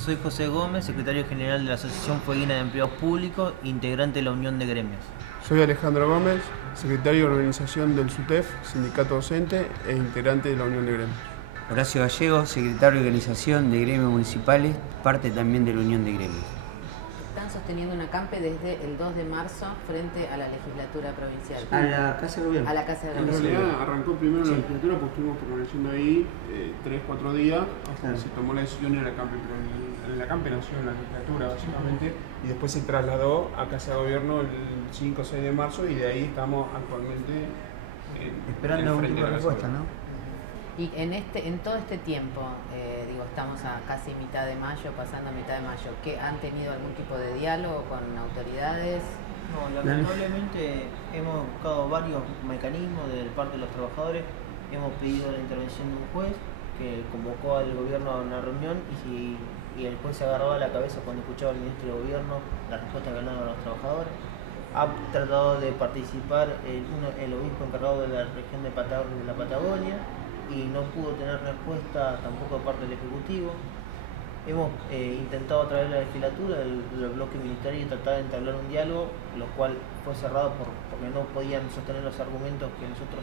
Soy José Gómez, secretario general de la Asociación Fueguina de Empleados Públicos, integrante de la Unión de Gremios. Soy Alejandro Gómez, secretario de organización del SUTEF, sindicato docente e integrante de la Unión de Gremios. Horacio Gallego, secretario de organización de gremios municipales, parte también de la Unión de Gremios. Están sosteniendo un acampe desde el 2 de marzo frente a la legislatura provincial. A la Casa de Gobierno. A la Casa de En Gobierno. realidad arrancó primero la legislatura, pues estuvimos permaneciendo ahí 3-4 días hasta que se tomó la decisión en el acampe. Pero el acampe nació en la legislatura básicamente y después se trasladó a Casa de Gobierno el 5 o 6 de marzo y de ahí estamos actualmente esperando algún tipo de respuesta, ¿no? Y en todo este tiempo, estamos a casi mitad de mayo, pasando a mitad de mayo, ¿qué han tenido algún tipo de diálogo con autoridades? No, lamentablemente hemos buscado varios mecanismos de parte de los trabajadores. Hemos pedido la intervención de un juez que convocó al gobierno a una reunión y el juez se agarraba la cabeza cuando escuchaba al ministro de gobierno la respuesta que daban a los trabajadores. Ha tratado de participar el obispo encargado de la región de la Patagonia y no pudo tener respuesta tampoco de parte del Ejecutivo. Hemos intentado a través de la legislatura, del bloque ministerio, tratar de entablar un diálogo, lo cual fue cerrado porque no podían sostener los argumentos que nosotros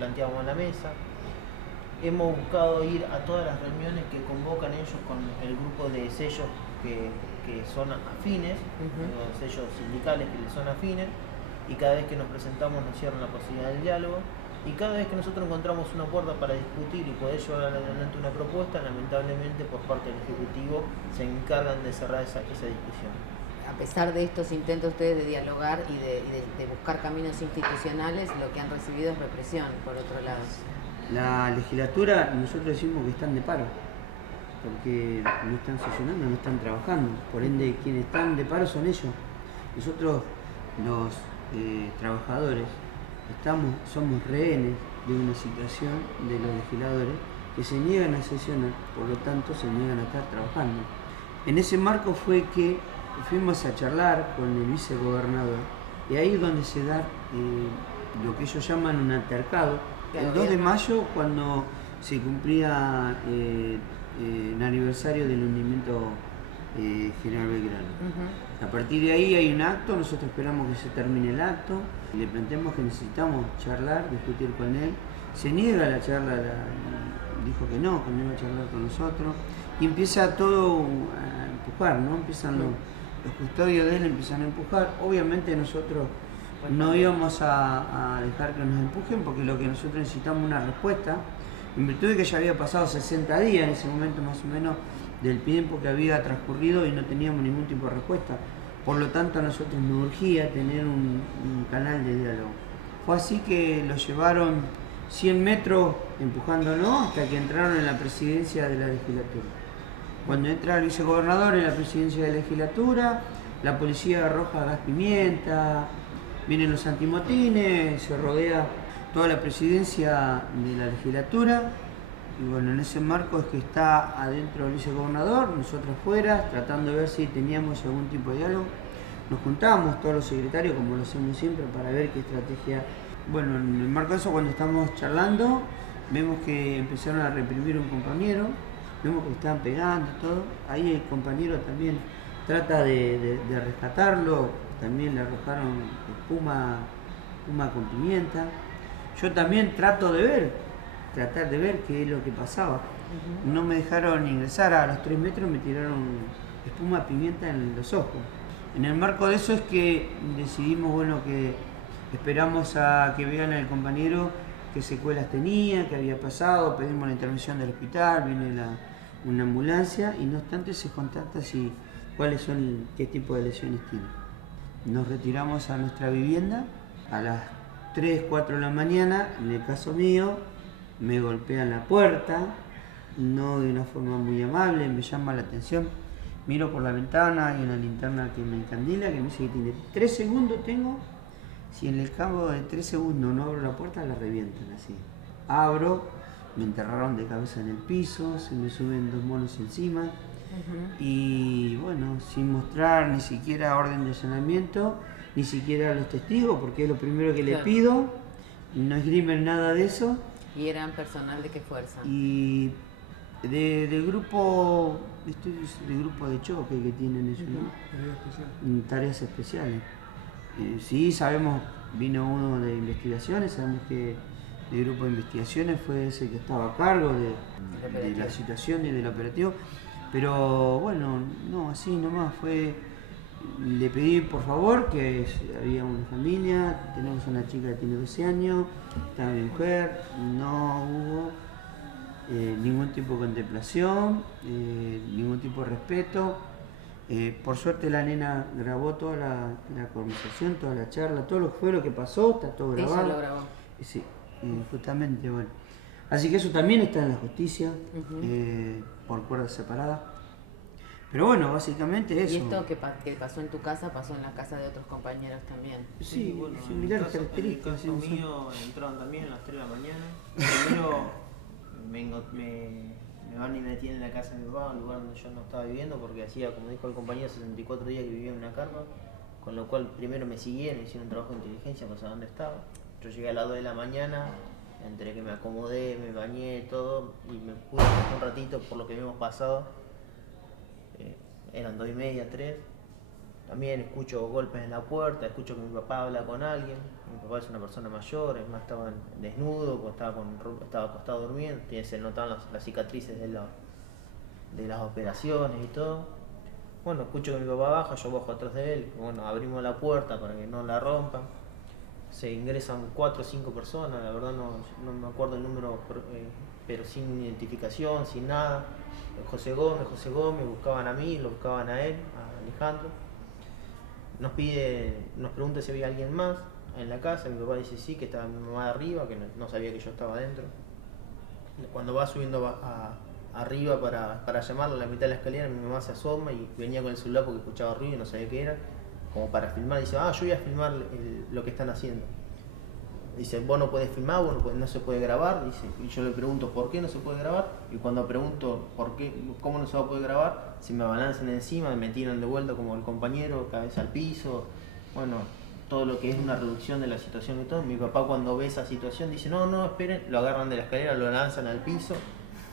planteábamos en la mesa. Hemos buscado ir a todas las reuniones que convocan ellos con el grupo de sellos que son afines, los sellos sindicales que les son afines, y cada vez que nos presentamos nos cierran la posibilidad del diálogo. Y cada vez que nosotros encontramos una puerta para discutir y poder llevar adelante una propuesta, lamentablemente por parte del Ejecutivo se encargan de cerrar esa discusión. A pesar de estos intentos ustedes de dialogar y de buscar caminos institucionales, lo que han recibido es represión, por otro lado. La legislatura, nosotros decimos que están de paro, porque no están sesionando, no están trabajando. Por ende, quienes están de paro son ellos. Nosotros, los trabajadores, somos rehenes de una situación de los legisladores que se niegan a sesionar, por lo tanto se niegan a estar trabajando. En ese marco fue que fuimos a charlar con el vicegobernador y ahí es donde se da lo que ellos llaman un altercado. El 2 de mayo, cuando se cumplía el aniversario del hundimiento General Belgrano. A partir de ahí hay un acto, nosotros esperamos que se termine el acto, le planteamos que necesitamos charlar, discutir con él. Se niega la charla, dijo que no iba a charlar con nosotros, y empieza todo a empujar, ¿no? Empiezan los custodios de él empiezan a empujar. Obviamente nosotros no íbamos a dejar que nos empujen, porque lo que nosotros necesitamos es una respuesta, en virtud de que ya había pasado 60 días en ese momento más o menos del tiempo que había transcurrido y no teníamos ningún tipo de respuesta. Por lo tanto, a nosotros nos urgía tener un canal de diálogo. Fue así que lo llevaron 100 metros empujándonos hasta que entraron en la presidencia de la legislatura. Cuando entra el vicegobernador en la presidencia de la legislatura, la policía arroja gas pimienta, vienen los antimotines, se rodea toda la presidencia de la legislatura. Y bueno, en ese marco es que está adentro el vicegobernador, nosotros fuera, tratando de ver si teníamos algún tipo de diálogo. Nos juntamos todos los secretarios, como lo hacemos siempre, para ver qué estrategia. Bueno, en el marco de eso, cuando estamos charlando, vemos que empezaron a reprimir a un compañero, vemos que le estaban pegando y todo. Ahí el compañero también trata de rescatarlo, también le arrojaron espuma con pimienta. Yo también tratar de ver qué es lo que pasaba. No me dejaron ingresar, a los 3 metros me tiraron espuma pimienta en los ojos. En el marco de eso es que decidimos, que esperamos a que vean al compañero qué secuelas tenía, qué había pasado, pedimos la intervención del hospital, viene una ambulancia y no obstante se contacta qué tipo de lesiones tiene. Nos retiramos a nuestra vivienda a las 3, 4 de la mañana, en el caso mío, me golpean la puerta, no de una forma muy amable, me llama la atención. Miro por la ventana, hay una linterna que me encandila, que me dice que tiene 3 segundos tengo. Si en el cabo de 3 segundos no abro la puerta, la revientan así. Abro, me enterraron de cabeza en el piso, se me suben 2 monos encima. Y bueno, sin mostrar ni siquiera orden de allanamiento, ni siquiera a los testigos, porque es lo primero que le pido, no esgrimen nada de eso. ¿Y eran personal de qué fuerza? Y Del grupo, del grupo de choque que tienen ellos, ¿no? Tareas especiales. Sí, sabemos, vino uno de investigaciones, sabemos que el grupo de investigaciones fue ese que estaba a cargo de la situación y del operativo, pero bueno, no, así nomás fue. Le pedí por favor que había una familia, tenemos una chica que tiene 12 años, está mi mujer, no hubo ningún tipo de contemplación, ningún tipo de respeto. Por suerte la nena grabó toda la conversación, toda la charla, todo lo que fue lo que pasó, está todo grabado. Ella lo grabó. Sí, justamente, bueno. Así que eso también está en la justicia, por cuerdas separadas. Pero bueno, básicamente eso. ¿Y esto que pasó en tu casa pasó en la casa de otros compañeros también? Sí, bueno, similares características. En el caso mío entraron también a las 3 de la mañana. Primero me van y me tienen en la casa de mi papá, un lugar donde yo no estaba viviendo, porque hacía, como dijo el compañero, 64 días que vivía en una carpa. Con lo cual primero me siguieron, hicieron un trabajo de inteligencia para saber dónde estaba. Yo llegué a las 2 de la mañana, entre que me acomodé, me bañé, todo, y me pude un ratito por lo que habíamos pasado. Eran 2:30, 3. También escucho golpes en la puerta, escucho que mi papá habla con alguien. Mi papá es una persona mayor, es más, estaba desnudo, pues estaba acostado durmiendo, se notaban las cicatrices de las operaciones y todo. Bueno, escucho que mi papá baja, yo bajo atrás de él. Bueno, abrimos la puerta para que no la rompan. Se ingresan 4 o 5 personas, la verdad no me acuerdo el número, pero sin identificación, sin nada. José Gómez, buscaban a mí, lo buscaban a él, a Alejandro. Nos pregunta si había alguien más en la casa. Mi papá dice sí, que estaba mi mamá arriba, que no sabía que yo estaba adentro. Cuando va subiendo arriba para llamarla a la mitad de la escalera, mi mamá se asoma y venía con el celular porque escuchaba ruido y no sabía qué era, como para filmar. Dice, yo voy a filmar lo que están haciendo. Dice, vos no podés filmar, no se puede grabar. Dice, y yo le pregunto, ¿por qué no se puede grabar? Y cuando pregunto, ¿cómo no se va a poder grabar? Se me abalanzan encima, me tiran de vuelta como el compañero, cabeza al piso. Bueno, todo lo que es una reducción de la situación y todo. Mi papá cuando ve esa situación dice, no, esperen, lo agarran de la escalera, lo lanzan al piso.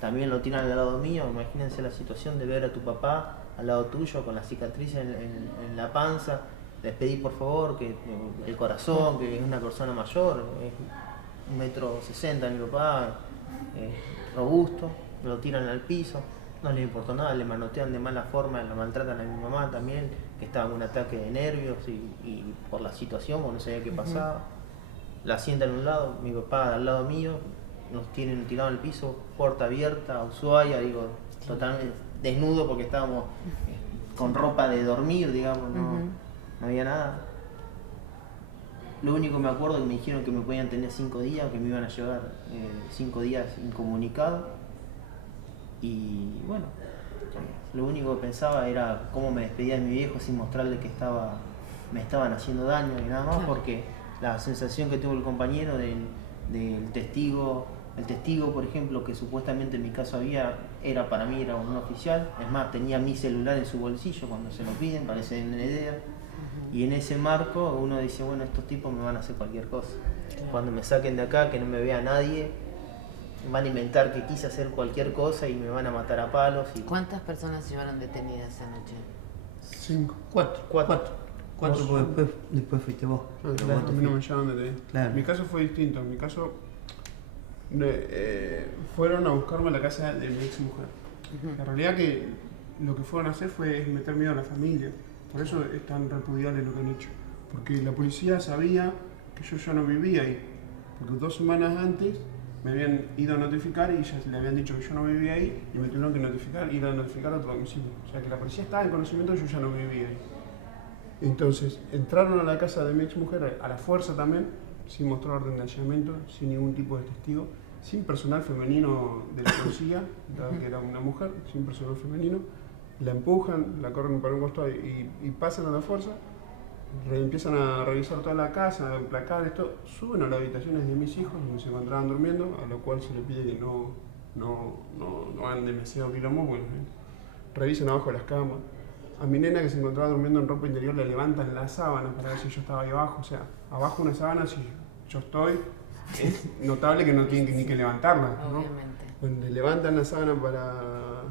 También lo tiran al lado mío. Imagínense la situación de ver a tu papá al lado tuyo con la cicatriz en la panza. Les pedí por favor que el corazón, que es una persona mayor, es 1,60 m mi papá, robusto, lo tiran al piso, no les importó nada, le manotean de mala forma, la maltratan a mi mamá también, que estaba en un ataque de nervios y por la situación, porque no sabía qué pasaba. La sientan a un lado, mi papá al lado mío, nos tienen tirado al piso, puerta abierta, Ushuaia, digo, totalmente desnudo porque estábamos con ropa de dormir, digamos, no había nada. Lo único que me acuerdo es que me dijeron que me podían tener 5 días, que me iban a llevar 5 días incomunicado. Y bueno, lo único que pensaba era cómo me despedía de mi viejo sin mostrarle que me estaban haciendo daño y nada más, porque la sensación que tuvo el compañero del testigo, el testigo, por ejemplo, que supuestamente en mi caso para mí era un oficial. Es más, tenía mi celular en su bolsillo cuando se lo piden, parece una idea. Y en ese marco uno dice, bueno, estos tipos me van a hacer cualquier cosa. Cuando me saquen de acá, que no me vea nadie, van a inventar que quise hacer cualquier cosa y me van a matar a palos. ¿Cuántas personas se llevaron detenidas esa noche? 5. 4 porque después fuiste vos. Claro, a mí no me llevaron detenido. Claro. Mi caso fue distinto. En mi caso fueron a buscarme a la casa de mi ex mujer. En realidad que lo que fueron a hacer fue meter miedo a la familia. Por eso es tan repudiable lo que han hecho. Porque la policía sabía que yo ya no vivía ahí. Porque 2 semanas antes me habían ido a notificar y ya le habían dicho que yo no vivía ahí y me tuvieron que ir a notificar a otro domicilio. O sea que la policía estaba en conocimiento que yo ya no vivía ahí. Entonces entraron a la casa de mi ex mujer a la fuerza también, sin mostrar orden de allanamiento, sin ningún tipo de testigo, sin personal femenino de la policía, dado que era una mujer, sin personal femenino. La empujan, la corren para un costado y pasan a la fuerza, empiezan a revisar toda la casa, a placar esto, suben a las habitaciones de mis hijos donde se encontraban durmiendo, a lo cual se les pide que no hagan demasiado quilombo, bueno, revisen abajo de las camas. A mi nena que se encontraba durmiendo en ropa interior le levantan la sábana para ver si yo estaba ahí abajo, o sea, abajo de una sábana si yo estoy, es notable que no tienen ni que levantarla, ¿no? Obviamente. donde levantan la sábana para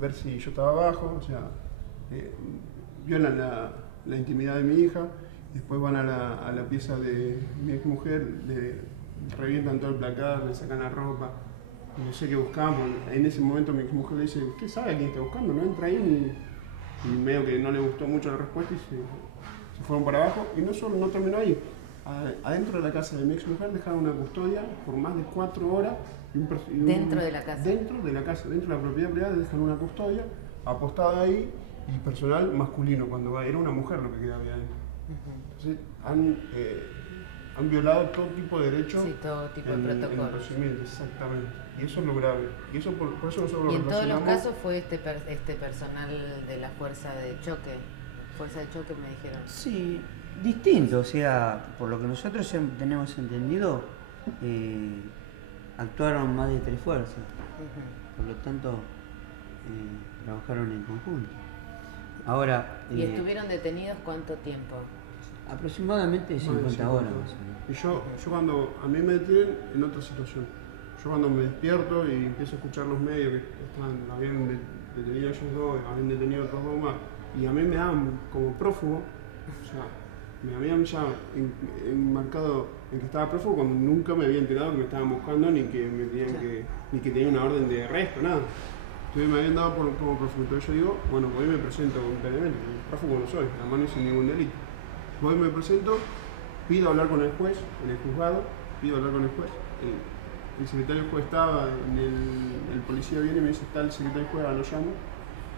ver si yo estaba abajo, o sea, violan la intimidad de mi hija, después van a la pieza de mi ex mujer, le revientan todo el placar, le sacan la ropa, no sé qué buscaban. En ese momento mi ex mujer le dice, ¿usted sabe a quién está buscando? No entra ahí, y medio que no le gustó mucho la respuesta y se fueron para abajo, y no terminó ahí. Adentro de la casa de mi ex mujer dejaron una custodia por más de 4 horas. ¿Dentro de la casa? Dentro de la casa, dentro de la propiedad privada dejan una custodia apostada ahí y personal masculino, cuando era una mujer lo que quedaba ahí adentro. Entonces han violado todo tipo de derechos, sí, todo tipo de en el protocolos. procedimiento, exactamente. Y eso es lo grave. Y eso por eso nosotros lo Y en todos los relacionamos. casos fue este personal de la fuerza de choque. Fuerza de choque me dijeron. Sí, distinto, o sea, por lo que nosotros tenemos entendido, actuaron más de 3 fuerzas, por lo tanto trabajaron en conjunto. Ahora, ¿Y estuvieron detenidos cuánto tiempo? aproximadamente Más de 50 horas. Y yo cuando a mí me detienen en otra situación, yo cuando me despierto y empiezo a escuchar los medios que habían detenido ellos dos, habían detenido otros dos más, y a mí me daban como prófugo, o sea, me habían ya enmarcado en que estaba prófugo cuando nunca me había enterado que me estaban buscando ni que me tenían ni que tenía una orden de arresto, nada. Entonces me habían dado como prófugo. Entonces yo digo, bueno, hoy me presento voluntariamente, prófugo no soy, además no hice ningún delito. Hoy me presento, pido hablar con el juez, en el juzgado, pido hablar con el juez. El secretario del juez estaba, el policía viene y me dice, está el secretario del juez, ahora lo llamo.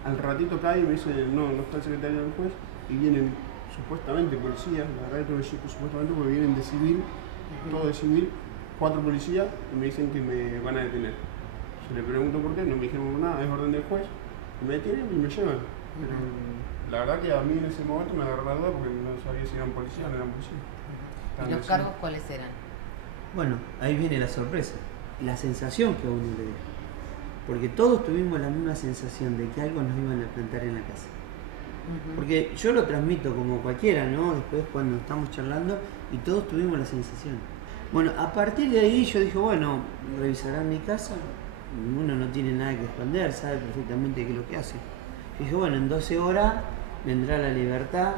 Al ratito cae y me dice, no está el secretario del juez, y vienen supuestamente policías, la verdad que supuestamente porque vienen de civil, todo de civil, 4 policías, y me dicen que me van a detener. Yo le pregunto por qué, no me dijeron nada, es orden del juez, y me detienen y me llevan. Pero la verdad que a mí en ese momento me agarró la duda porque no sabía si eran policías o no eran policías. ¿Y los cargos cuáles eran? Bueno, ahí viene la sorpresa, la sensación que a uno le deja. Porque todos tuvimos la misma sensación de que algo nos iban a plantar en la casa. Porque yo lo transmito como cualquiera, ¿no? Después cuando estamos charlando y todos tuvimos la sensación. Bueno, a partir de ahí yo dije, bueno, revisarán mi casa, uno no tiene nada que esconder, sabe perfectamente qué es lo que hace. Dije, bueno, en 12 horas vendrá la libertad.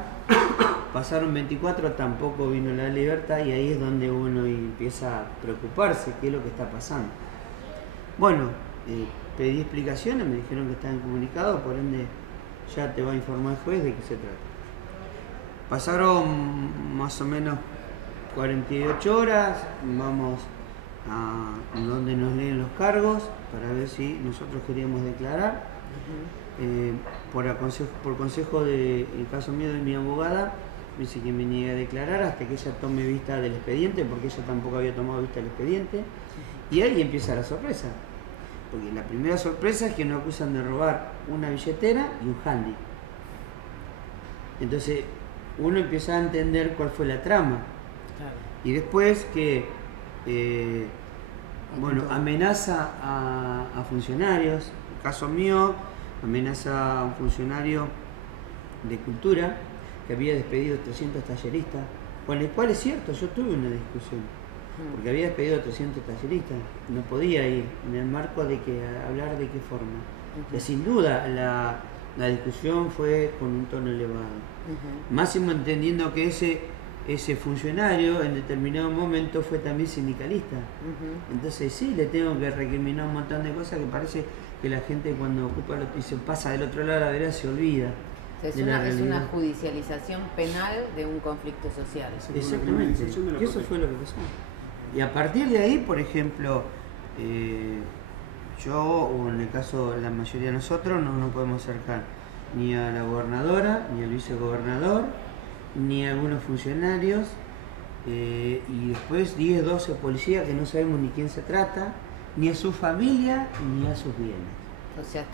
Pasaron 24, tampoco vino la libertad y ahí es donde uno empieza a preocuparse qué es lo que está pasando. Bueno, pedí explicaciones, me dijeron que estaban comunicados, por ende ya te va a informar el juez de qué se trata. Pasaron más o menos 48 horas, vamos a donde nos leen los cargos para ver si nosotros queríamos declarar. Por consejo del caso mío de mi abogada, me dice que me niegue a declarar hasta que ella tome vista del expediente, porque ella tampoco había tomado vista del expediente. Y ahí empieza la sorpresa. Porque la primera sorpresa es que nos acusan de robar una billetera y un handy. Entonces uno empieza a entender cuál fue la trama. Claro. Y después que amenaza a funcionarios. En el caso mío, amenaza a un funcionario de cultura que había despedido 300 talleristas, con el cual es cierto, yo tuve una discusión. Porque había despedido a 300 talleristas, no podía ir en el marco de que hablar de qué forma. Sin duda la discusión fue con un tono elevado. Máximo entendiendo que ese funcionario en determinado momento fue también sindicalista. Entonces sí, le tengo que recriminar un montón de cosas que parece que la gente cuando ocupa y se pasa del otro lado de la vereda se olvida. Es una judicialización penal de un conflicto social. Exactamente, y eso fue lo que pasó. Y a partir de ahí, por ejemplo, yo, o en el caso de la mayoría de nosotros, no nos podemos acercar ni a la gobernadora, ni al vicegobernador, ni a algunos funcionarios, y después 10, 12 policías que no sabemos ni quién se trata, ni a su familia, ni a sus bienes. O sea,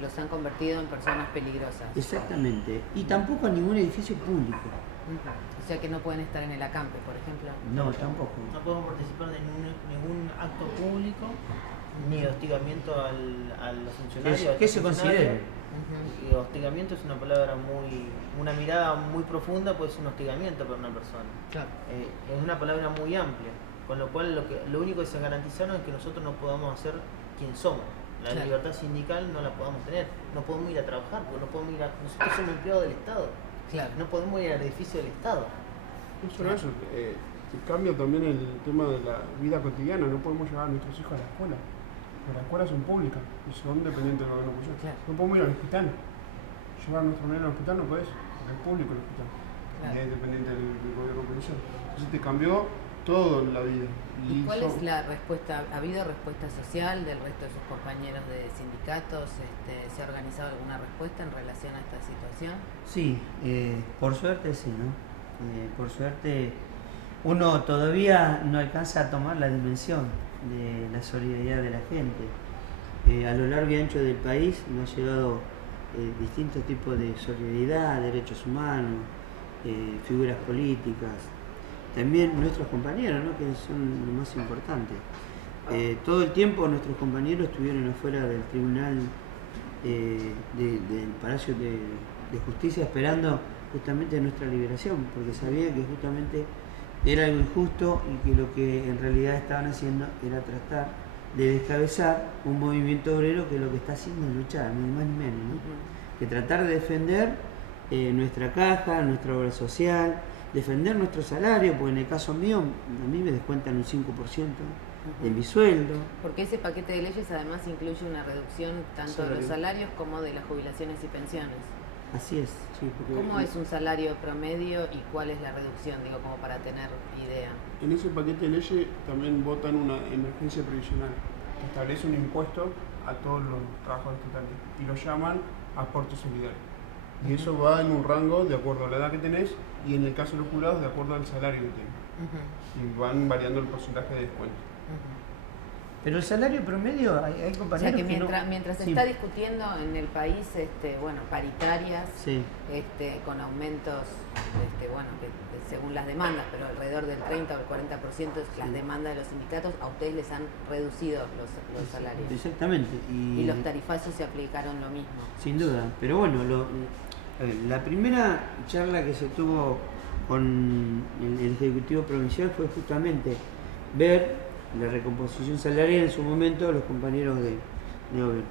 los han convertido en personas peligrosas. Exactamente, y tampoco a ningún edificio público. O sea que no pueden estar en el acampe, por ejemplo. No, tampoco. No podemos participar de ningún acto público, ni de hostigamiento a los funcionarios. ¿Qué se considera? Y hostigamiento es una palabra una mirada muy profunda, pues es un hostigamiento para una persona. Claro. Es una palabra muy amplia, con lo cual lo único que se garantizaron es que nosotros no podamos hacer quién somos. La Claro. libertad sindical no la podemos tener, no podemos ir a trabajar, porque no podemos ir a... Nosotros somos empleados del Estado, Claro. no podemos ir al edificio del Estado. No solo eso, cambia también el tema de la vida cotidiana, no podemos llevar a nuestros hijos a la escuela, porque las escuelas son públicas y son dependientes del gobierno provincial. Claro. No podemos ir al hospital, llevar a nuestro nene al hospital no podés, porque es público el hospital, Claro. y es dependiente del gobierno provincial. Entonces te cambió todo en la vida. ¿Y cuál es la respuesta? ¿Ha habido respuesta social del resto de sus compañeros de sindicatos? ¿Se ha organizado alguna respuesta en relación a esta situación? Sí, por suerte sí, ¿no? Por suerte uno todavía no alcanza a tomar la dimensión de la solidaridad de la gente. A lo largo y ancho del país nos ha llegado distintos tipos de solidaridad, derechos humanos, figuras políticas, también nuestros compañeros, ¿no? Que son lo más importante. Todo el tiempo nuestros compañeros estuvieron afuera del tribunal del Palacio de Justicia esperando justamente nuestra liberación, porque sabían que justamente era algo injusto y que lo que en realidad estaban haciendo era tratar de descabezar un movimiento obrero que lo que está haciendo es luchar, ni más ni menos, ¿no? Que tratar de defender nuestra caja, nuestra obra social, defender nuestro salario, porque en el caso mío, a mí me descuentan un 5% de mi sueldo. Porque ese paquete de leyes además incluye una reducción tanto de los salarios como de las jubilaciones y pensiones. Así es. Sí, porque ¿Cómo es un salario promedio y cuál es la reducción? Digo, como para tener idea. en ese paquete de leyes también votan una emergencia previsional, que establece un impuesto a todos los trabajadores estatales y lo llaman aporte solidario. Y eso va en un rango de acuerdo a la edad que tenés y en el caso de los jubilados de acuerdo al salario que tenés. Y van variando el porcentaje de descuento. Pero el salario promedio, hay O compañeros sea que no- mientras se Sí. está discutiendo en el país, bueno, paritarias, Sí. con aumentos, que según las demandas, pero alrededor del 30 o el 40% es las demandas de los sindicatos, a ustedes les han reducido los salarios. Exactamente. Y los tarifazos se aplicaron lo mismo. Sin duda, pero bueno, la primera charla que se tuvo con el Ejecutivo Provincial fue justamente ver la recomposición salarial en su momento de los compañeros de gobierno.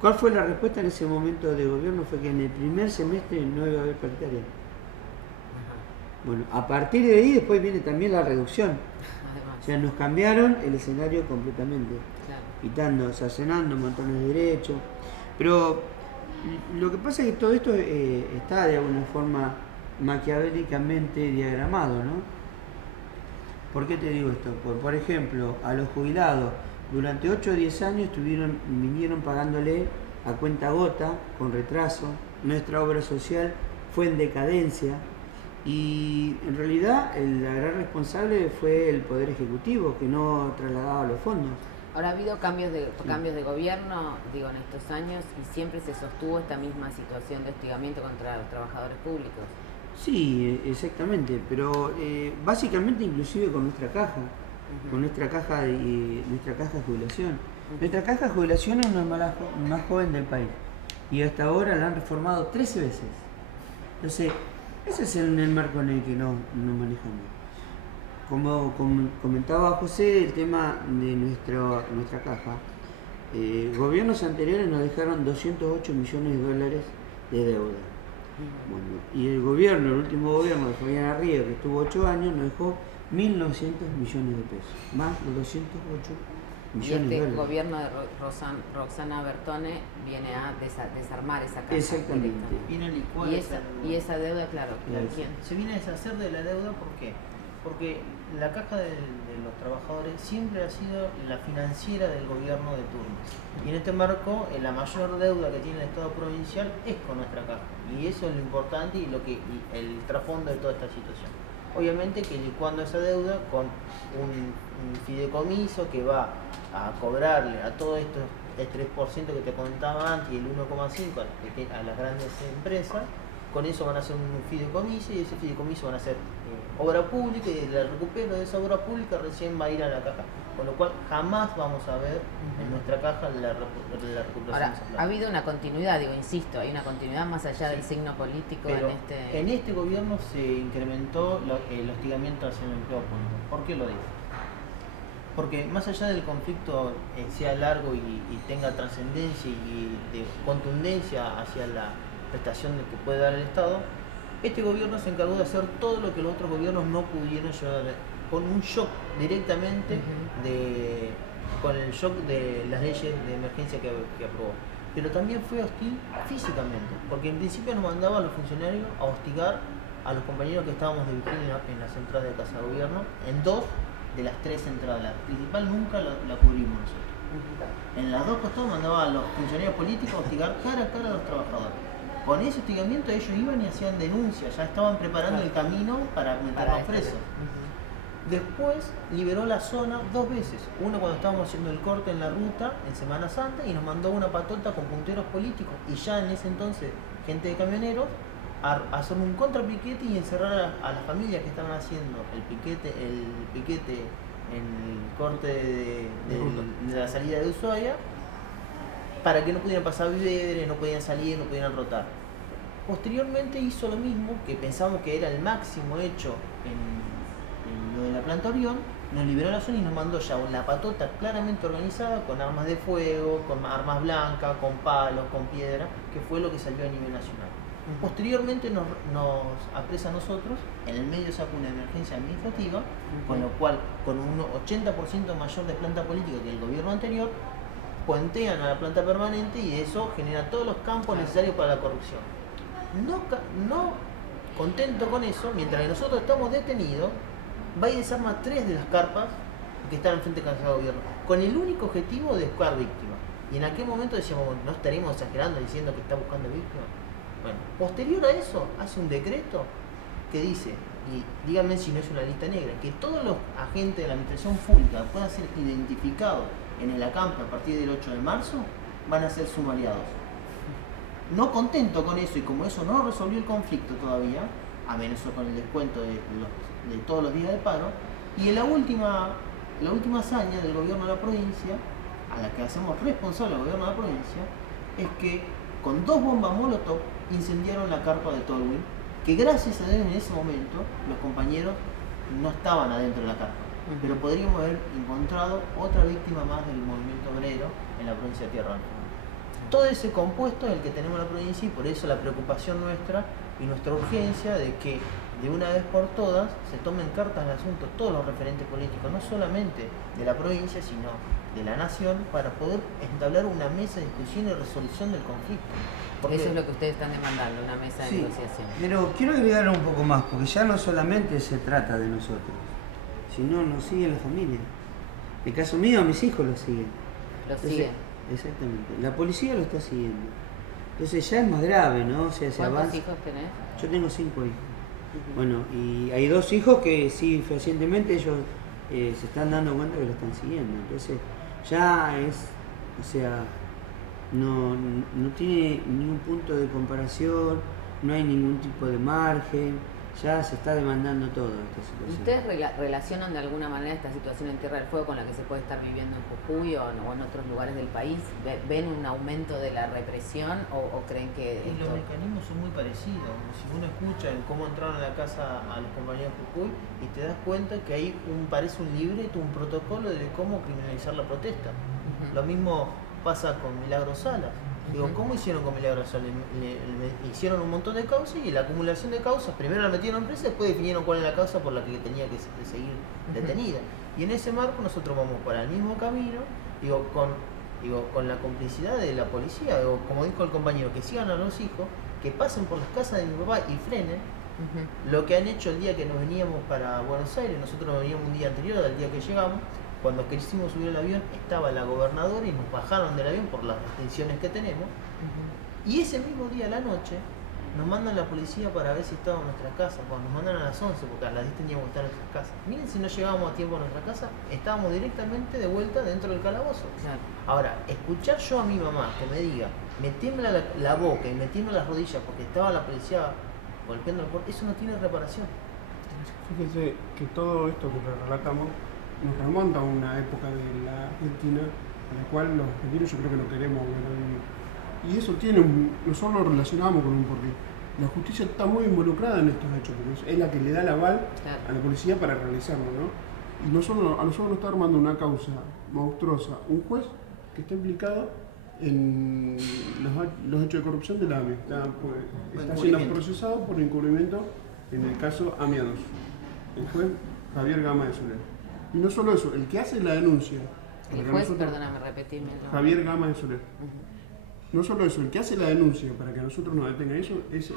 ¿Cuál fue la respuesta en ese momento de gobierno? Fue que en el primer semestre no iba a haber paritaria. Bueno, a partir de ahí después viene también la reducción. Además, O sea, nos cambiaron el escenario completamente, claro. quitando, cercenando montones de derechos. Pero lo que pasa es que todo esto está de alguna forma maquiavélicamente diagramado, ¿no? ¿Por qué te digo esto? Por ejemplo, a los jubilados durante 8 o 10 años vinieron pagándole a cuenta gota, con retraso. Nuestra obra social fue en decadencia y en realidad la gran responsable fue el Poder Ejecutivo, que no trasladaba los fondos. Ahora ha habido cambios de gobierno, digo, en estos años y siempre se sostuvo esta misma situación de hostigamiento contra los trabajadores públicos. Sí, exactamente, pero básicamente inclusive con nuestra caja, con nuestra caja de jubilación. Nuestra caja de jubilación es una más joven del país y hasta ahora la han reformado 13 veces. Entonces, ese es el marco en el que nos manejamos. Como comentaba José, el tema de nuestra caja, gobiernos anteriores nos dejaron 208 millones de dólares de deuda. Bueno, y el último gobierno de Fabián Arriba, que estuvo 8 años, nos dejó 1.900 millones de pesos, más de 208 Y millones de este dólares. gobierno de Roxana Bertone viene a desarmar esa caja. Exactamente. directamente. Viene a licuar Y esa deuda, claro, Claro. ¿quién? Se viene a deshacer de la deuda, ¿por qué? Porque la caja de los trabajadores siempre ha sido la financiera del gobierno de turno. Y en este marco, la mayor deuda que tiene el Estado provincial es con nuestra caja. Y eso es lo importante y el trasfondo de toda esta situación. Obviamente que licuando esa deuda con un fideicomiso que va a cobrarle a todo esto el 3% que te contaba antes y el 1,5% a las grandes empresas. Con eso van a hacer un fideicomiso y ese fideicomiso van a hacer obra pública y el recupero de esa obra pública recién va a ir a la caja. Con lo cual jamás vamos a ver en nuestra caja la recuperación Ahora, de esa ha plata. habido una continuidad, insisto, hay una continuidad más allá del signo político Pero en en este gobierno se incrementó el hostigamiento hacia el empleo público. ¿Por qué lo digo? porque más allá del conflicto sea largo y tenga trascendencia y de contundencia hacia la prestación que puede dar el Estado, este gobierno se encargó de hacer todo lo que los otros gobiernos no pudieron llevar, con un shock directamente con el shock de las leyes de emergencia que aprobó. Pero también fue hostil físicamente, porque en principio nos mandaba a los funcionarios a hostigar a los compañeros que estábamos de vigilia en las entradas de Casa de Gobierno, en 2 de las 3 entradas. La principal nunca la cubrimos nosotros. En las 2 costados mandaba a los funcionarios políticos a hostigar cara a cara a los trabajadores. Con ese hostigamiento ellos iban y hacían denuncias, ya estaban preparando el camino para meternos presos. Después liberó la zona 2 veces, una cuando estábamos haciendo el corte en la ruta en Semana Santa y nos mandó una patota con punteros políticos y ya en ese entonces gente de camioneros a hacer un contrapiquete y encerrar a las familias que estaban haciendo el piquete en el corte de la salida de Ushuaia para que no pudieran pasar víveres, no podían salir, no pudieran rotar. Posteriormente hizo lo mismo, que pensábamos que era el máximo hecho en lo de la planta Orión, nos liberó la zona y nos mandó ya una patota claramente organizada con armas de fuego, con armas blancas, con palos, con piedra, que fue lo que salió a nivel nacional. Posteriormente nos apresa a nosotros, en el medio saca una emergencia administrativa, con lo cual, con un 80% mayor de planta política que el gobierno anterior, puentean a la planta permanente y eso genera todos los campos necesarios para la corrupción. No contento con eso, mientras que nosotros estamos detenidos, va y desarma 3 de las carpas que están enfrente de Casa de Gobierno, con el único objetivo de buscar víctimas. Y en aquel momento decíamos, bueno, no estaremos exagerando diciendo que está buscando víctimas. Bueno, posterior a eso, hace un decreto que dice, y díganme si no es una lista negra, que todos los agentes de la administración pública puedan ser identificados en el acampe a partir del 8 de marzo, van a ser sumariados. No contento con eso y como eso no resolvió el conflicto todavía, amenazó con el descuento de todos los días de paro, y en la última hazaña del gobierno de la provincia, a la que hacemos responsable al gobierno de la provincia, es que con 2 bombas molotov incendiaron la carpa de Tolwyn, que gracias a Dios en ese momento los compañeros no estaban adentro de la carpa, pero podríamos haber encontrado otra víctima más del movimiento obrero en la provincia de Tierra del Fuego. Todo ese compuesto es el que tenemos en la provincia y por eso la preocupación nuestra y nuestra urgencia de que de una vez por todas se tomen cartas en el asunto todos los referentes políticos, no solamente de la provincia, sino de la nación, para poder entablar una mesa de discusión y resolución del conflicto. Porque eso es lo que ustedes están demandando, una mesa de negociación. Pero quiero agregar un poco más, porque ya no solamente se trata de nosotros, sino nos sigue la familia. En el caso mío, mis hijos lo siguen. Lo siguen. Exactamente. La policía lo está siguiendo. Entonces ya es más grave, ¿no? O sea, se ¿Cuántos avanza. hijos tenés? Yo tengo 5 hijos. Bueno, y hay 2 hijos que sí, fehacientemente ellos se están dando cuenta que lo están siguiendo. Entonces ya es, o sea, no tiene ningún punto de comparación, no hay ningún tipo de margen, ya se está demandando todo esta situación. ¿Ustedes relacionan de alguna manera esta situación en Tierra del Fuego con la que se puede estar viviendo en Jujuy o en otros lugares del país? ¿Ven un aumento de la represión o creen que los mecanismos son muy parecidos? Si uno escucha en cómo entraron a la casa a los compañeros de Jujuy y te das cuenta que hay parece un libreto, un protocolo de cómo criminalizar la protesta. Lo mismo pasa con Milagros Salas. Digo, ¿cómo hicieron con Milagros Salas? Hicieron un montón de causas y la acumulación de causas, primero la metieron presa, después definieron cuál era la causa por la que tenía que seguir detenida. Y en ese marco nosotros vamos para el mismo camino, con la complicidad de la policía, como dijo el compañero, que sigan a los hijos, que pasen por las casas de mi papá y frenen. Lo que han hecho el día que nos veníamos para Buenos Aires, nosotros nos veníamos un día anterior al día que llegamos. Cuando quisimos subir el avión estaba la gobernadora y nos bajaron del avión por las restricciones que tenemos. Y ese mismo día a la noche nos mandan la policía para ver si estábamos en nuestras casas. Cuando nos mandan a las 11 porque a las 10 teníamos que estar en nuestras casas. Miren si no llegábamos a tiempo a nuestra casa, estábamos directamente de vuelta dentro del calabozo. Claro. Ahora, escuchar yo a mi mamá que me diga, me tiembla la boca y me tiembla las rodillas porque estaba la policía golpeando el cuerpo, eso no tiene reparación. Fíjese que todo esto que relatamos nos remonta a una época de la Argentina en la cual los argentinos yo creo que no queremos ver a vivir. Y eso nosotros lo relacionamos con un porqué. La justicia está muy involucrada en estos hechos, porque es la que le da el aval a la policía para realizarlo, ¿no? Y a nosotros nos está armando una causa monstruosa, un juez que está implicado en los hechos de corrupción de la AMIA. Está siendo procesado por encubrimiento en el caso AMIA 2, el juez Javier Gama de Soler. Y no solo eso, el que hace la denuncia... El juez, perdóname, repetime. Javier Gama de Soler. No solo eso, el que hace la denuncia para que nosotros nos detengan eso es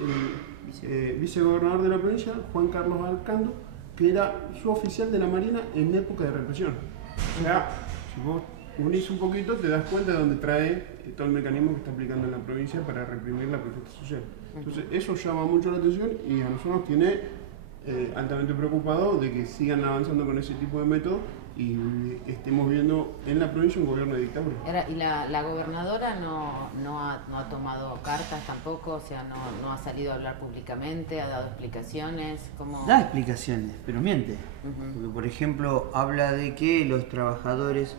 el vicegobernador de la provincia, Juan Carlos Alcando, que era su oficial de la Marina en época de represión. O sea, si vos unís un poquito, te das cuenta de dónde trae todo el mecanismo que está aplicando en la provincia para reprimir la protesta social. Entonces, eso llama mucho la atención y a nosotros nos tiene altamente preocupados de que sigan avanzando con ese tipo de métodos y estemos viendo en la provincia un gobierno de dictadura. ¿Y la gobernadora no ha tomado cartas tampoco? O sea, no ha salido a hablar públicamente, ha dado explicaciones? ¿Cómo? Da explicaciones, pero miente. Porque, por ejemplo, habla de que los trabajadores...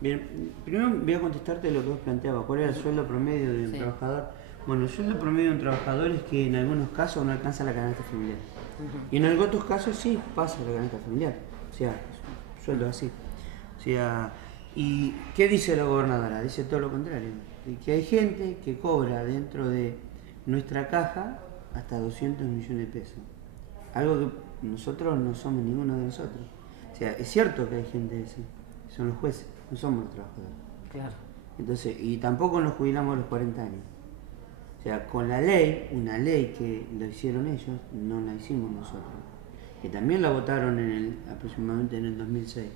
Bien, primero voy a contestarte lo que vos planteabas. ¿Cuál era el sueldo promedio de un trabajador? Bueno, el sueldo promedio de un trabajador es que en algunos casos no alcanza la canasta familiar. Y en algunos casos sí pasa la canasta familiar. O sea, sueldo así. O sea, ¿y qué dice la gobernadora? Dice todo lo contrario. Que hay gente que cobra dentro de nuestra caja hasta 200 millones de pesos. Algo que nosotros no somos ninguno de nosotros. O sea, es cierto que hay gente así. Son los jueces, no somos los trabajadores. Claro. Entonces, y tampoco nos jubilamos a los 40 años. O sea, con la ley, una ley que lo hicieron ellos, no la hicimos nosotros. Que también la votaron aproximadamente en el 2006.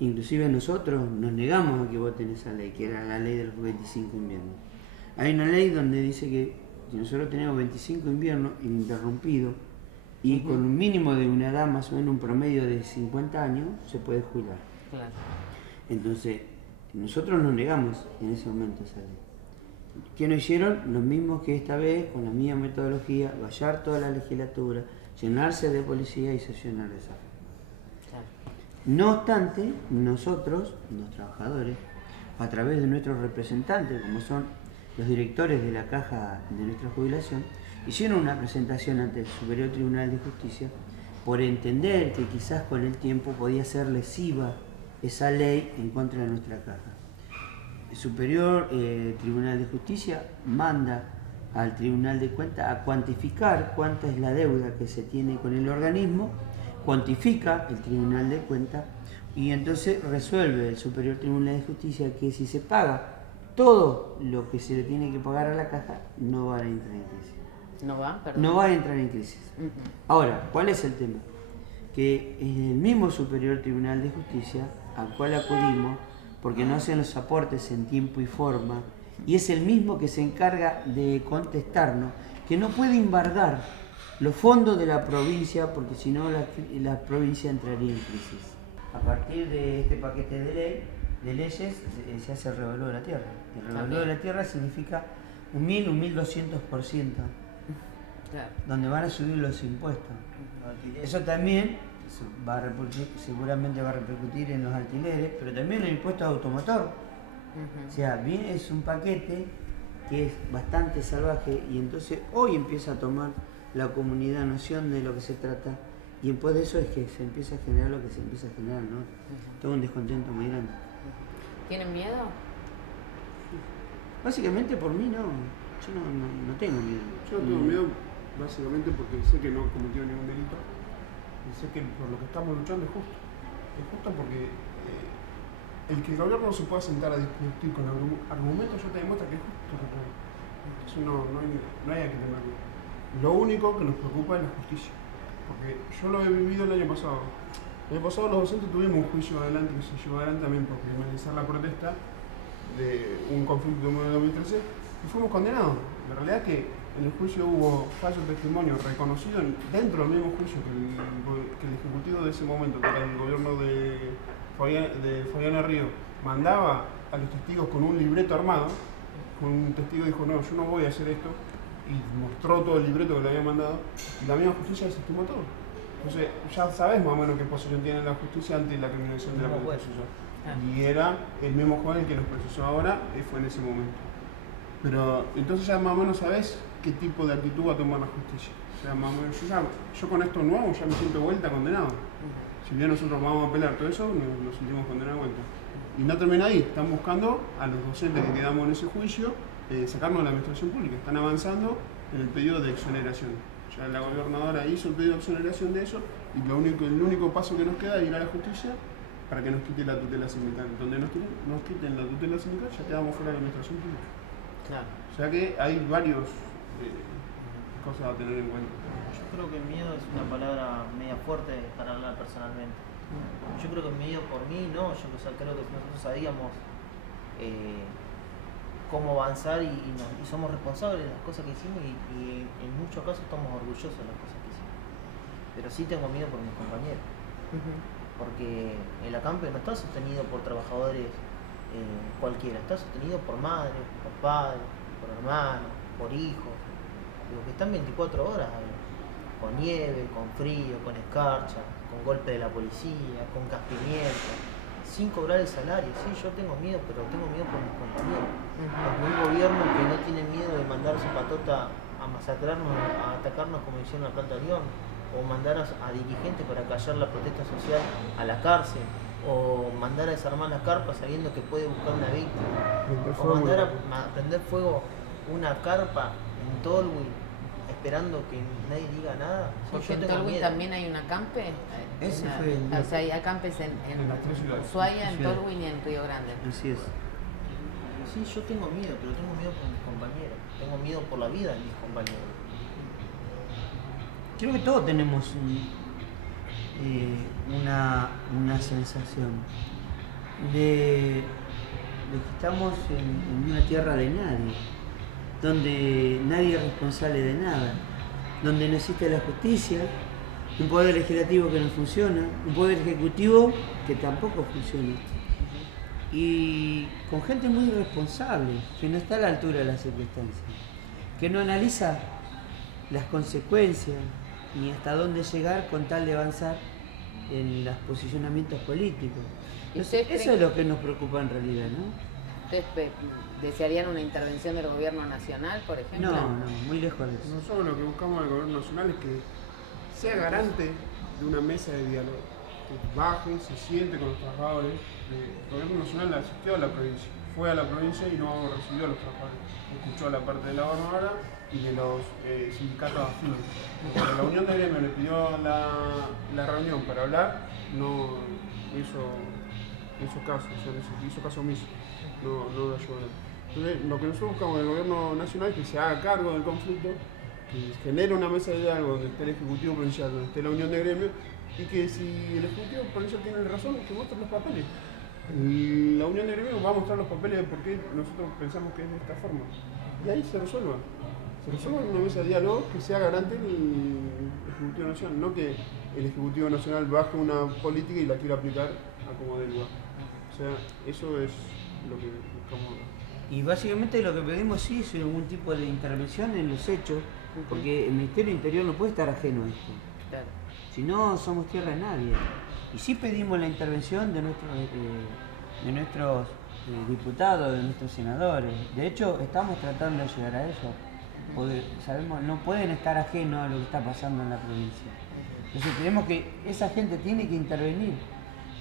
Inclusive nosotros nos negamos a que voten esa ley, que era la ley de los 25 inviernos. Hay una ley donde dice que si nosotros tenemos 25 inviernos ininterrumpidos y con un mínimo de una edad más o menos un promedio de 50 años, se puede jubilar. Claro. Entonces, nosotros nos negamos en ese momento esa ley. ¿Qué nos hicieron? Los mismos que esta vez, con la misma metodología, vallar toda la legislatura, llenarse de policía y sesionar esa fe. Claro. No obstante, nosotros, los trabajadores, a través de nuestros representantes, como son los directores de la caja de nuestra jubilación, hicieron una presentación ante el Superior Tribunal de Justicia por entender que quizás con el tiempo podía ser lesiva esa ley en contra de nuestra caja. El Superior Tribunal de Justicia manda al Tribunal de Cuentas a cuantificar cuánta es la deuda que se tiene con el organismo, cuantifica el Tribunal de Cuentas y entonces resuelve el Superior Tribunal de Justicia que si se paga todo lo que se le tiene que pagar a la caja, no va a entrar en crisis. ¿No va? Perdón. No va a entrar en crisis. Ahora, ¿cuál es el tema? Que el mismo Superior Tribunal de Justicia al cual acudimos, porque no hacen los aportes en tiempo y forma, y es el mismo que se encarga de contestarnos, que no puede embargar los fondos de la provincia, porque si no la provincia entraría en crisis. A partir de este paquete de leyes se hace el revalúo de la tierra. El revalúo de la tierra significa 1.000, 1.200%, Claro. donde van a subir los impuestos. Eso también seguramente va a repercutir en los alquileres, pero también en el impuesto automotor. O sea, bien, es un paquete que es bastante salvaje y entonces hoy empieza a tomar la comunidad noción de lo que se trata y después de eso es que se empieza a generar lo que se empieza a generar, ¿no? Todo un descontento muy grande. ¿Tienen miedo? Básicamente por mí no, yo no tengo miedo. Yo no tengo miedo básicamente porque sé que no he cometido ningún delito y sé que por lo que estamos luchando es justo. Es justo porque el que el gobierno no se pueda sentar a discutir con argumentos ya te demuestra que es justo. Entonces no hay a qué temerlo. Lo único que nos preocupa es la justicia. Porque yo lo he vivido el año pasado. El año pasado los docentes tuvimos un juicio adelante que se llevó adelante también por criminalizar la protesta de un conflicto de 2013 y fuimos condenados. La realidad es que en el juicio hubo falso testimonio reconocido dentro del mismo juicio que el ejecutivo de ese momento, que era el gobierno de Fabiana Río, mandaba a los testigos con un libreto armado. Un testigo dijo, no, yo no voy a hacer esto, y mostró todo el libreto que le había mandado, y la misma justicia desestimó todo. Entonces ya sabes más o menos qué posición tiene la justicia ante la criminalización de la protesta social. Y era el mismo juez el que los procesó ahora, fue en ese momento. Pero entonces ya más o menos sabes qué tipo de actitud va a tomar la justicia. O sea, más o menos, yo con esto nuevo ya me siento de vuelta condenado. Si bien nosotros vamos a apelar todo eso, nos sentimos condenados de vuelta. Y no termina ahí, están buscando a los docentes que quedamos en ese juicio sacarnos de la administración pública. Están avanzando en el pedido de exoneración. Ya la gobernadora hizo el pedido de exoneración de eso y el único paso que nos queda es ir a la justicia para que nos quite la tutela sindical. Donde nos quiten la tutela sindical ya quedamos fuera de la administración pública. Claro. O sea que hay varios cosas a tener en cuenta. Yo creo que miedo es una palabra media fuerte para hablar personalmente. Yo creo que miedo por mí, no, yo creo que nosotros sabíamos cómo avanzar y somos responsables de las cosas que hicimos y en muchos casos estamos orgullosos de las cosas que hicimos. Pero sí tengo miedo por mis compañeros, porque el acampe no está sostenido por trabajadores cualquiera, está sostenido por madres, por padres, por hermanos, por hijos, digo, que están 24 horas ahí, con nieve, con frío, con escarcha, con golpe de la policía, con caspimiento, sin cobrar el salario. Sí, yo tengo miedo, pero tengo miedo por mis compañeros. Porque un gobierno que no tiene miedo de mandar su patota a masacrarnos, a atacarnos como hicieron en la planta León, o mandar a dirigentes para callar la protesta social a la cárcel, o mandar a desarmar las carpas sabiendo que puede buscar una víctima, o mandar a prender fuego una carpa en Tolwyn esperando que nadie diga nada. Porque en Tolwyn también hay un acampe. Ese fue o sea, hay acampes en las tres ciudades. Ushuaia, en Tolwyn y en Río Grande. Así es. Sí, yo tengo miedo, pero tengo miedo por mis compañeros. Tengo miedo por la vida de mis compañeros. Creo que todos tenemos una sensación de que estamos en una tierra de nadie, donde nadie es responsable de nada, donde no existe la justicia, un poder legislativo que no funciona, un poder ejecutivo que tampoco funciona, y con gente muy irresponsable, que no está a la altura de las circunstancias, que no analiza las consecuencias ni hasta dónde llegar con tal de avanzar en los posicionamientos políticos. Entonces, eso es lo que nos preocupa en realidad, ¿no? ¿Ustedes desearían una intervención del gobierno nacional, por ejemplo? No, muy lejos de eso. Nosotros lo que buscamos del gobierno nacional es que sea garante de una mesa de diálogo, que baje, se siente con los trabajadores. El gobierno nacional asistió a la provincia, fue a la provincia y no recibió a los trabajadores. Escuchó a la parte de la gobernadora y de los sindicatos afines. Cuando la Unión de Gremios le pidió la reunión para hablar, no hizo caso, o sea, hizo caso omiso, no lo ayudó. Entonces, lo que nosotros buscamos del gobierno nacional es que se haga cargo del conflicto, que genere una mesa de diálogo donde esté el Ejecutivo Provincial, donde esté la Unión de Gremios, y que si el Ejecutivo Provincial tiene razón, que muestre los papeles. La Unión de Gremios va a mostrar los papeles de por qué nosotros pensamos que es de esta forma. Y ahí se resuelva. Se resuelva en una mesa de diálogo que sea garante el Ejecutivo Nacional, no que el Ejecutivo Nacional baje una política y la quiera aplicar a como dé lugar. O sea, eso es lo que buscamos. Y básicamente lo que pedimos sí es algún tipo de intervención en los hechos, porque el Ministerio del Interior no puede estar ajeno a esto. Claro. Si no, somos tierra de nadie. Y sí pedimos la intervención de nuestros diputados, de nuestros senadores. De hecho, estamos tratando de llegar a eso. Porque sabemos, no pueden estar ajenos a lo que está pasando en la provincia. Entonces creemos que esa gente tiene que intervenir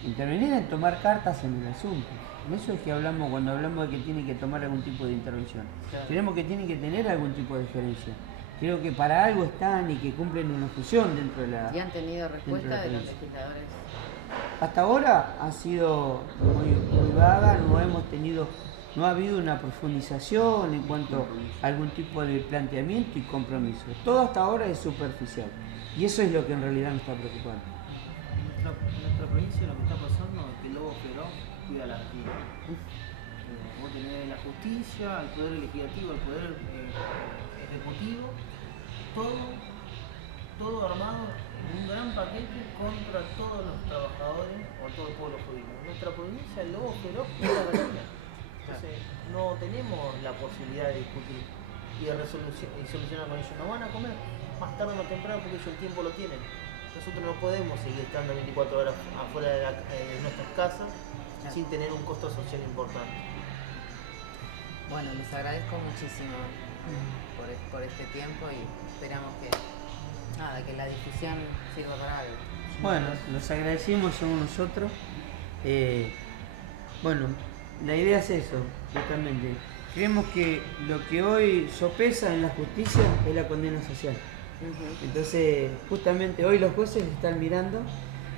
en tomar cartas en el asunto. Eso es que hablamos cuando hablamos de que tiene que tomar algún tipo de intervención. Claro. Creemos que tienen que tener algún tipo de gerencia. Creo que para algo están y que cumplen una función dentro de la... ¿Y han tenido respuesta la de los provincia. legisladores? Hasta ahora ha sido muy vaga, no ha habido una profundización en cuanto a algún tipo de planteamiento y compromiso. Todo hasta ahora es superficial. Y eso es lo que en realidad nos está preocupando. En nuestra provincia lo que está pasando es que el lobo feroz cuida la gallina. Vos tenés la justicia, el poder legislativo, el poder ejecutivo, todo armado en un gran paquete contra todos los trabajadores o todo el pueblo judío. En nuestra provincia el lobo feroz cuida la gallina. Entonces no tenemos la posibilidad de discutir y de solucionar con ellos. Nos van a comer más tarde o más temprano porque ellos el tiempo lo tienen. Nosotros no podemos seguir estando 24 horas afuera de nuestras casas sin tener un costo social importante. Bueno, les agradezco muchísimo por este tiempo y esperamos que la difusión sirva para algo. Bueno, los agradecimos, somos nosotros. Bueno, la idea es eso, justamente. Creemos que lo que hoy sopesa en la justicia es la condena social. Entonces, justamente hoy los jueces están mirando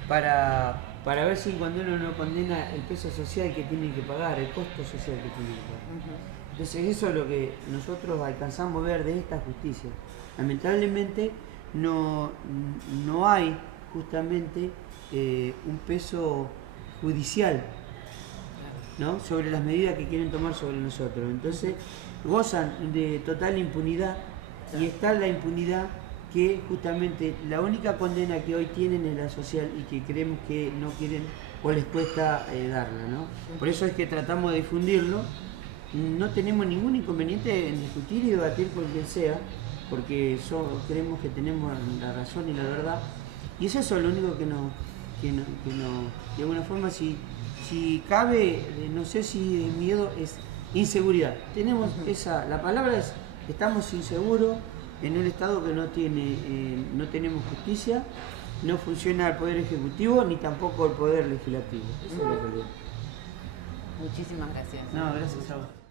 para ver si condena o no condena el peso social que tienen que pagar, el costo social que tienen que pagar. Entonces, eso es lo que nosotros alcanzamos a ver de esta justicia. Lamentablemente, no hay justamente un peso judicial, ¿no?, sobre las medidas que quieren tomar sobre nosotros. Entonces gozan de total impunidad y está la impunidad que justamente la única condena que hoy tienen es la social y que creemos que no quieren o les cuesta darla, ¿no? Por eso es que tratamos de difundirlo. No tenemos ningún inconveniente en discutir y debatir con quien sea, porque creemos que tenemos la razón y la verdad. Y es eso lo único que nos de alguna forma, si cabe, no sé si miedo, es inseguridad. Tenemos la palabra es, estamos inseguros en un estado que no tenemos justicia, no funciona el poder ejecutivo ni tampoco el poder legislativo. Esa es la realidad. Muchísimas gracias. No, gracias a vos.